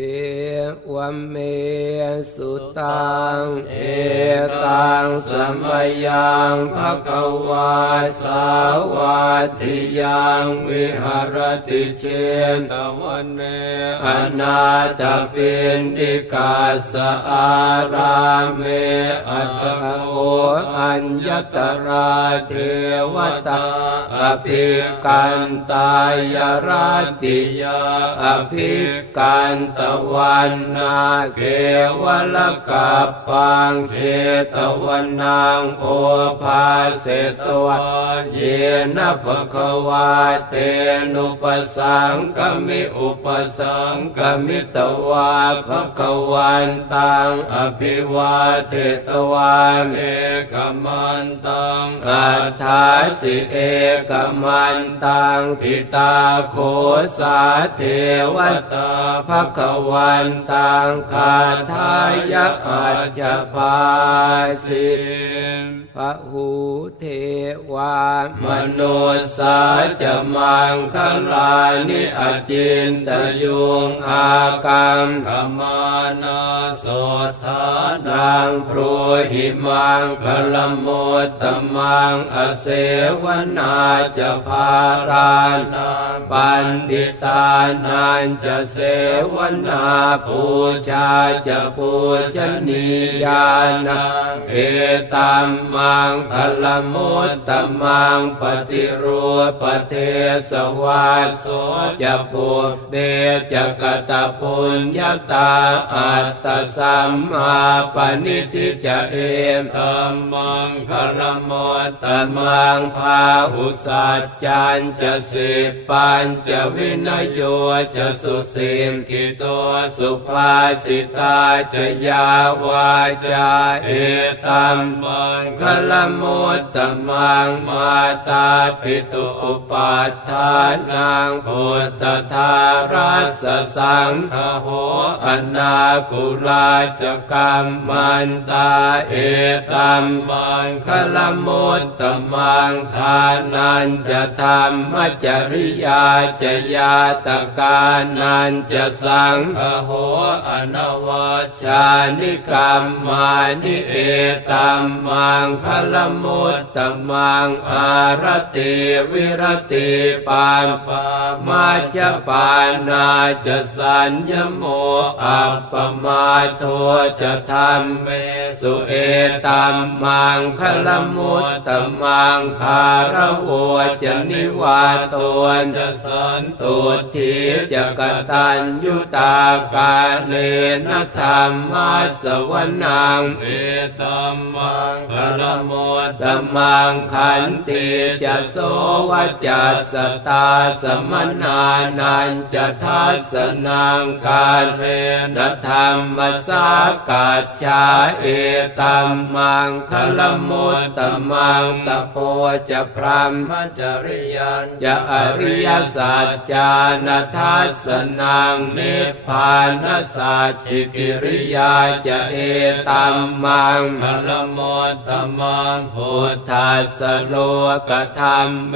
เอวเมสุตัง เอตังสมยังภะคะวาสาวาทิยังวิหารติเชนตวันเนอนาตปินติกาสอาราเมอัตถโก อัญญตราเทวตาอภิกันตายราติยาอภิกันตวันนาเกวลกัปปังเชตวันนางโอภาเสตวะเยนะภคะวาเตนุปสังกมิอุปสังกมิตวาภคะวันตังอภิวาเทตวาเมกมันตังอัฏฐาสิเอกมันตังทิตาโคสาเทวตาภควันตังคาทายะอัจจภาสิ พระหูเทวามนุสสาจะมังคลานิอจินตยุงอากรรมขมานาโสธาดังพรูหิมังคลมุตตมังอเสวนาจะพารานาปันดิตานันจะเสวนาปูชาจะปูชนียานาเอตัมมัังคลมุตตมังปฏิรูปเทสวาโสจะปุเบจะกตปุญญาตาอัตตสัมมาปณิทิจะเอมตัมมังคารมตตมังพาหุสัจจันจะสิปัญจะวินโยจะสุสิมกิโตสุภาสิตาจะยาวาจาเอตัมมังคลมุตตมังมาตาปิตุอุปัฏฐานังพุทธทารัสสังฆโหอนาคุลาจกรรมมันตาเอตัมมังคลมุตตมังทานันจะธรรมจริยาจะยาตกานันจะสังฆโหอนวชานิกรรมมานิเอตัมมังคลมุตตมังอารติวิรติปานปามาจะปานาจะสัญญโมอัปปมาโทจะธรรมเมสุเอตัมมังคลมุตตมังคารโวจะนิวาโตจะสันตุทีจะกตัญยุตากาเลนะธรรมัสสวนังเอตัมมังคารมตตมังขันติจะโสวจัสสตาสมนานันจะทัสนังการเรนธรรมสากัจฉาเอตัมมังคลมุตตมังตะโพจะพรหมจริยันจะอริยสัจจานทัสนังนิพพานสัจจิกิริยาจะเอตัมมังคารมตตมมังพุทธัสสโลกธรรมเม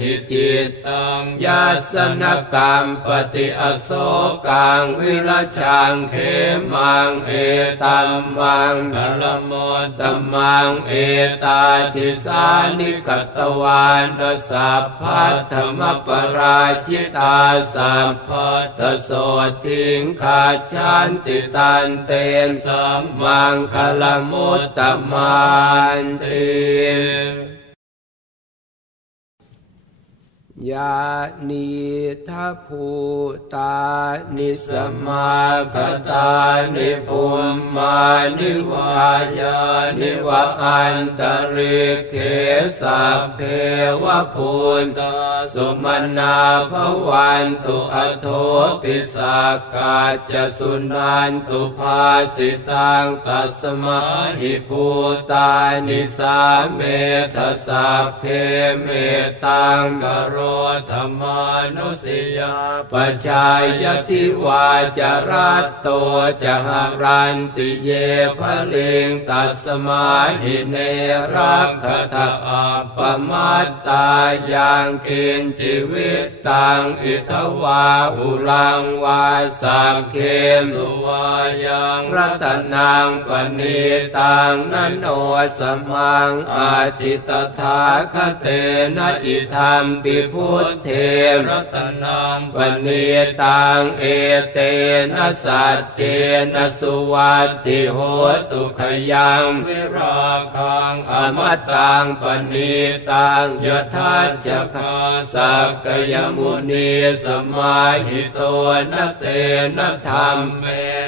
หิจิตตังยัสนกรรมปฏิอโศกังวิรชังเขมังเอตัมมังคารมตตมังเอตาทิสานิกตวานสัพพัทธมปราชิตาสัพพัทโสทิงขาชันติตันเตนสัมมังคลมุตตมันติ ยานีทัพูตานิสมาคตานิภูมมานิวายานิวะอันตริเขสัพเพวะพูนตาสุมนาภวันตุอโทปิสักกาจสุนันตุภาสิตังตัสมาหิภูตานิสาเมทสัพเพเมตังกโรธรรมานุสิยาปชายติวาจรัตโตจะหารันติเยภเลงตัสมาหิเนรักขตาอัปปมัตตายังกินจิวิตตังอิทวาหุลังวาสักเขมสุวายังรัตนังปณิตังนันโนสมังอาทิตถาคเตนะอิธรรมปิพุุทเทรัตนังปณิตังเอเตนะสัจเจนะสุวัตติโหตุขยังวิราคังอมตังปณิตังยทัจจคาสักกยมุนีสมาหิโตนะเตนะธรรมเม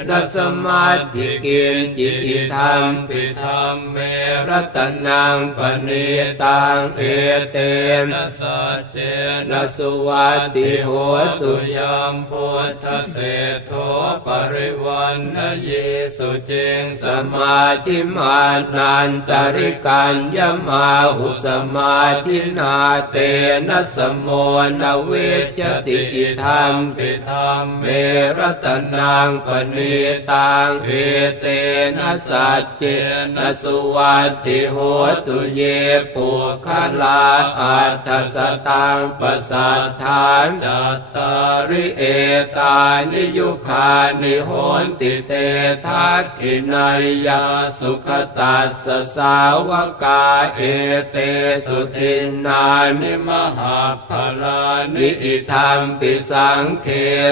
นัสมาธิกินจิติธรรมปิธรรมเมรัตนังปณิตังเอเตนะสัจเจนะสุวัตติโหตุยามพุทธเศรษโทปริวันนเยสุจิงสมาธิมานันตริกันยมาหุสมาธินาเตนะสมโมนเวจติอิธรรมปิธรรมเมรัตนังปณิตังเอเตนะสัจเจนะสุวัตติโหตุเยปุคลาอัตสตังปสัทธานจัตตาริเอตานิยุคานิโหนติเตทักขินายาสุขตัสสสาวกาเอเตสุทินนานิมหาภลานิอิธรรมปิสังเค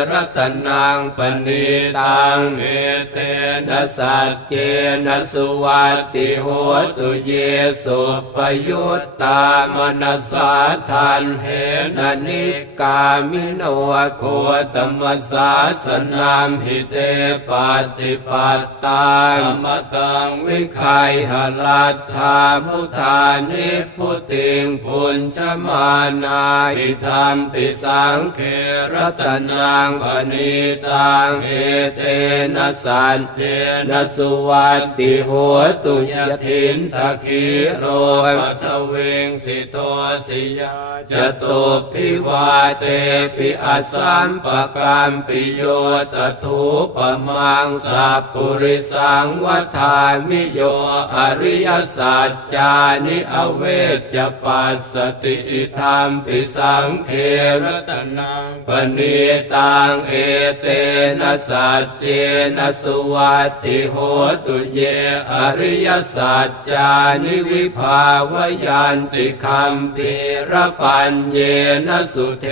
รตนังปณิตังเอเตนะสัจเจนะสุวัตติโหตุเยสุปยุตตามนัสสาทันเหนนิกามิโนโคตมัสสาสนามหิเตปฏิปัตตาธรรมตังวิคัยหลัตถามุทานิพุติงพุญชมานาอิธรรมปิสังเครตนังปณิตังเอเตนะสันเจนะสุวัตติโหตุยทินตะคีโรปัทเวงสิโตสิยาจตุพิวาเตปิอสัมปกรรมปิโยตถูปมังสัพปุริสังวัฏามิโยอริยสัจจานิอเวจปัสสติธรรมปิสังเครตนังปณิตังเอเตนะสัจเจนะสุวัติโหตุเยอริยสัจจานิวิภาวยันติคัมภีรปัญเยนะสุเท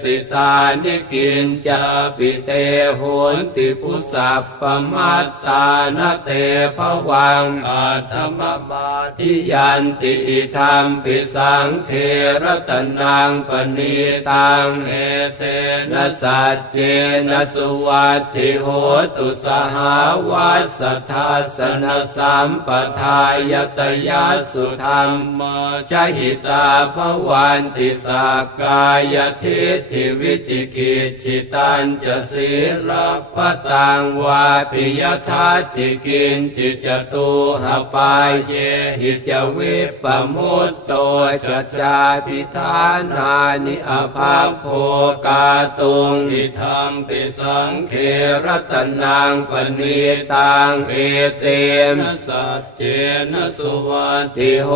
สิตานิกินจาปิเตโหนติพุสัพปมัตตานเตภวังอาธรรมมาทิยันติอิธรรมปิสังเครตนังปณิตังเอเตนะสัจเจนะสุวัติโหตุสหาวัสสัทธาสนสัมปทายตยัสสุธรรมมชหิตาภวันติสากายทิฏฐิวิจิกิจฉิตันจะศีลพตังวาปิยทัตติกินจิจตุหปายเยหิจวิปมุตโตจะจาพิธานานิอภาโภกาตุงอิธรรมปิสังเครตนังปณิตังเอเตมสัจเจนะสุวัติโห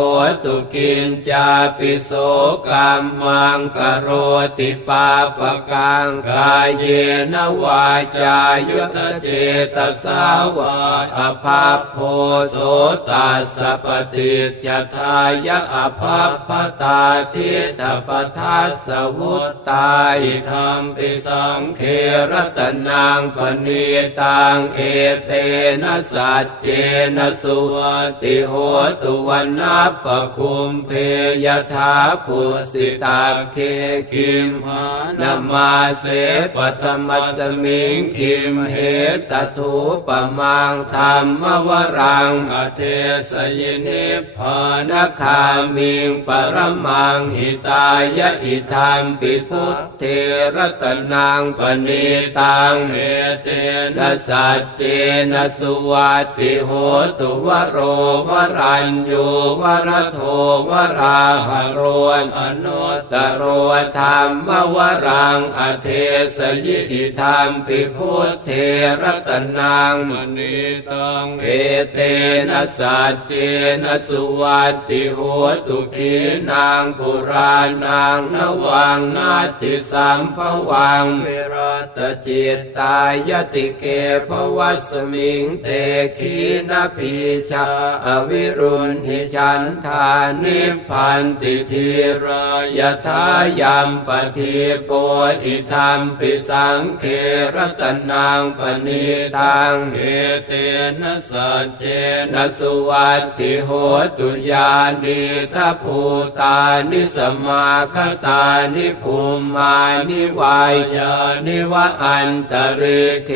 ตุกินจาปิโสกรรมังกโรติปาปกังกายเยนวาจายุทธเจตสาวาอภาพโพโสตัสปฏิจทายะอภาพพตาทิทปทัสสวุตตาอิธรรมปิสังเครตนังปณิตังเอเตนะสัจเจนะสุวติโหตุวันนาปคุมเพยถาปุสิตาเคคิมหานามาเสปธรรมัสมิงคิมเหตถูปมังธรรมวรังอเทสยินิพพานคามิงปรมังหิตายะอิธรรมปิพุทเทรตนังปณิตังเอเตนะสัจเจนะสุวัติโหตุวโรวรัญญูวรโทวราหโรนอนุตตโรธรรมวรังอเทสยิธิธรรมปิพุทเทรตนังมณีตังเอเตนะสัจเจนะสุวัตติโหตุขีนางปุรานังนวังนาติสัมภวังวิรตจิตตายติเกภวัสมิงเตขีนาพีชาอวิรุณหิฉันทานิพพันติทีรายทายัมปทีโปอิธรรมปิสังเครตนังปณิตังเอเตนะสัจเจนะสุวัติโหตุยานิทัพูตานิสมาคตานิภูมานิวายานิวะอันตริเข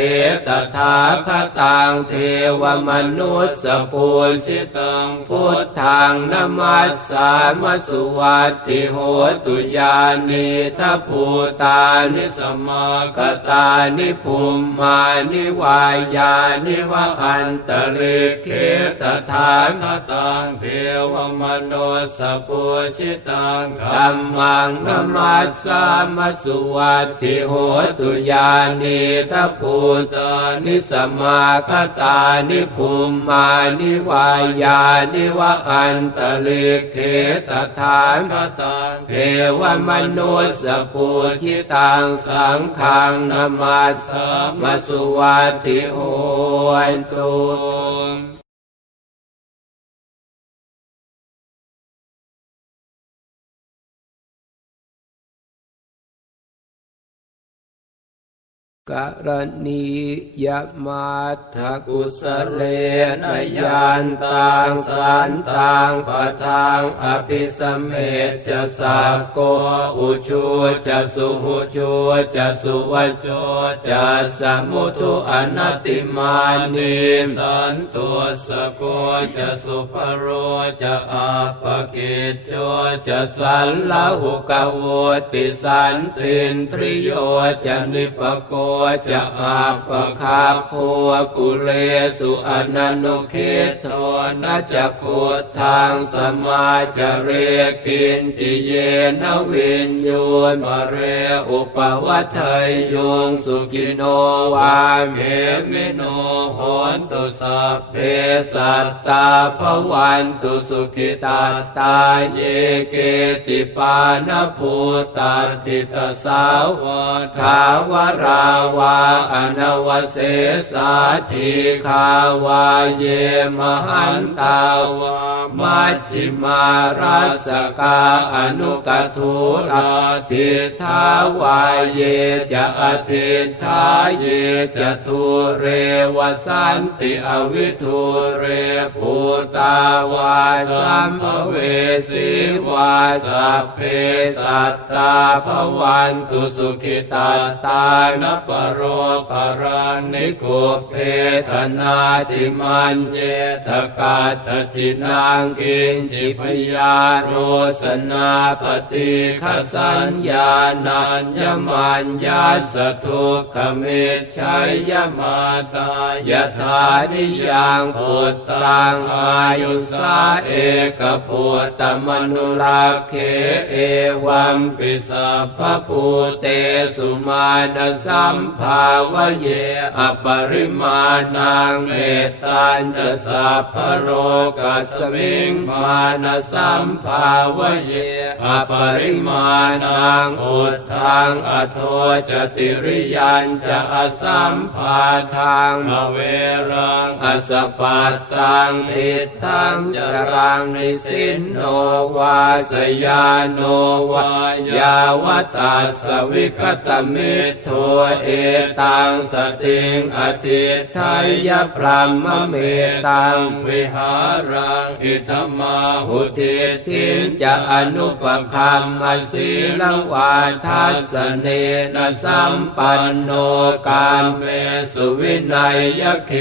ตถาคตังเทวมนุสสปุสิตังพุทธังนมัสสามสุวัตติโหตุยานิทัพูตานิสมาคตานิภูมานิวายานิวะอันตริเขตถานคตังเทวมนุสปุชิตังธรรมังนมัสสามสุวัติโหตุยานิทัพูตานิสมาคตานิภูมานิวายานิวะอันตริเขตถานคตังเทววมนุสสปูชิตังสังฆังนมัสสามสุวัตติโหตุ กรณียมาทกุสเลนยานตังสันตังปะทางอภิสมเมจะสักโกอุชูจะสุหุชูจะสุวัจโจจะสมุทุอนติมานีสันตัวสโกจะสุภโรจะอาปกิจโจจะสัลลหุกโวติสันตินทริโยจะนิปโกจะอาปะคาโพกุเลสุอนันุเคโทนะจะโคทางสมาจะเรกินจิเยนวินยูนบเรอุปวัฏยโยงสุกิโนวาเมมิโนโหนตุสัพเพสัตตาภวันตุสุขิตาตาเยเกจิปานภูตาติตสาวทาวราววาอนวเสสาธิคาวาเยมหันตาวามัชฌิมารัสกาอนุกทุราทิทาวาเยจะอธิทาเยจะทุเรวสันติอวิทุเรภูตาวาสัมภเวสีวาสัพเพสัตตาภวันตุสุขิตาตานปโรปรานิโกเพทนาติมันเยตกาตทินางกินจิพยาโรสนาปฏิขสัญญานัญญมัญญาสทุกขมิชัยยมาตายถานิยังปุตตังอายุสาเอกปุตตมนุลาเคเอวัมปิสัพพภูเตสุมาณสัมภาวะเยอปริมาณังเมตตาจะสัพพโรกัสมิงมาณสัมภาวะเยอปริมาณังอุทธังอโทจติริยันจะอสัมภาทังอเวรังอสปัตตังทิทังจรังนิสินโนวาสยานโนวายาวตัสสวิคตมิโทเอตังสติงอธิทายพรหมเมตังวิหารังอิธมาหุทิทินจะอนุปคัมมสีลวาทัสเนนะสัมปันโนกามเมสุวินัยยเข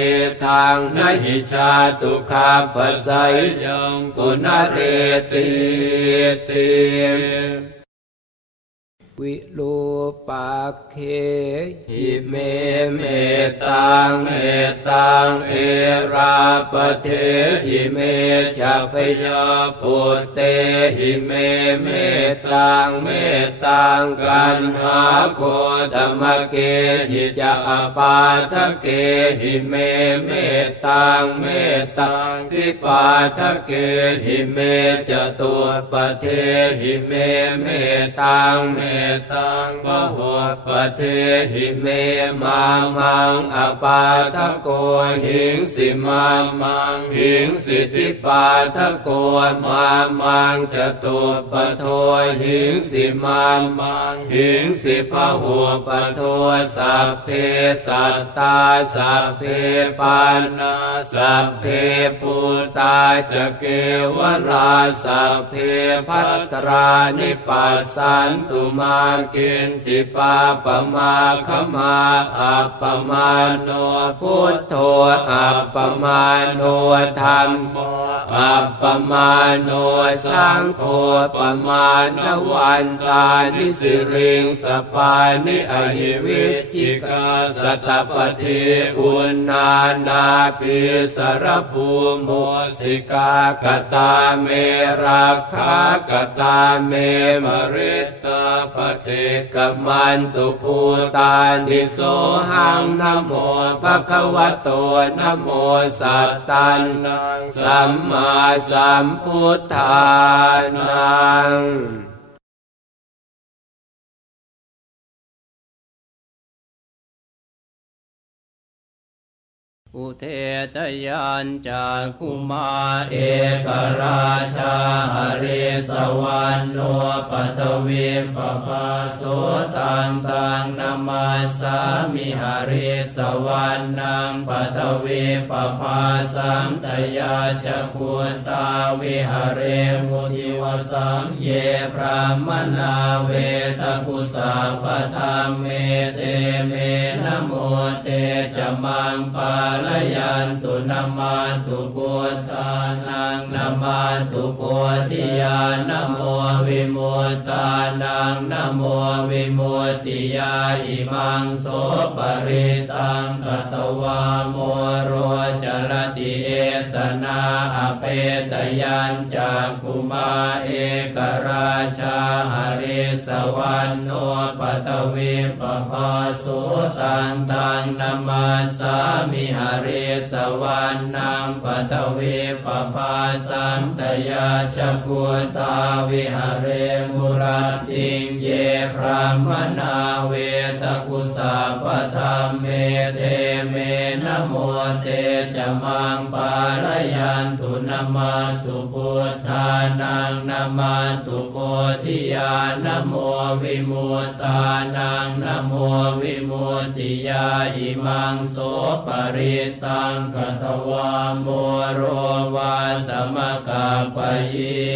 ทางนหิชาตุคาภไสยยังกุณเรติติ วิรูปักเขหิเมเมตังเมตังเอราปเทหิเมจัพยาปุตเตหิเมเมตังเมตังกันหาโคธรรมเกหิจะอปาทะเกหิเมเมตังเมตังทิปาทะเกหิเมจตุปเทหิเมเมตังเมตังปะหัวปเทหิเมมามังอปาทโกหิงสิมามังหิงสิทิปาทโกมามังจตุปโทหิงสิมามังหิงสิพะหัวปโทสัพเพสัตตาสัพเพปานาสัพเพปูตาจะเกวราสัพเพพัตรานิปัสสันตุมากินจิปาปมาขมาอัปปมาโนพุทโธอัปปมาโนธรรมโมอัปปมาโนสังโฆปมาณวันตานิสิริงสปานิอหิวิจิกาสัตปฏิอุณานาปิสรภูโมสิกากตาเมราคากตาเมมริตาปฏิกมันตุภูตานิโสหังนโมภะคะวะโตนโมสัตตันนังสัมมาสัมพุทธานังอุเทตยันจากคุมาเอกราชา สวรรณโนปัทวิปปาโสตังตังนามาสามิหาริสวรรณังปัทวิปปาสัมตยาชคุนตาวิหเรมุทิวสังเยพระมนาเวตกุสาปธรรมเมเตเมนโมเตจะมังปาลยันตุนามาตุพุทธานังนามาตุโพธิญาณโมวิมุตตานังนโมวิมุตติยาอิมังโสปริตังกตวาโมโรจรติเอสนาอเปตยัญจากคุมาเอกราชาหริสวรรณโนปัตวิปปาสุตังตังนามาสามิหริสวรรณังปัตวิปปาสัมตยาชคุตตาวิหเรมุรติงย พระมนาเวตกุสาปธรรมเมเทเมนโมเตจมังปาลยันตุนามาตุพุทธานังนามาตุโพธิญาณโมวิมุตตานังนโมวิมุตติยาอิมังโสปริตังกตวาโมโรวาสมกาปยิ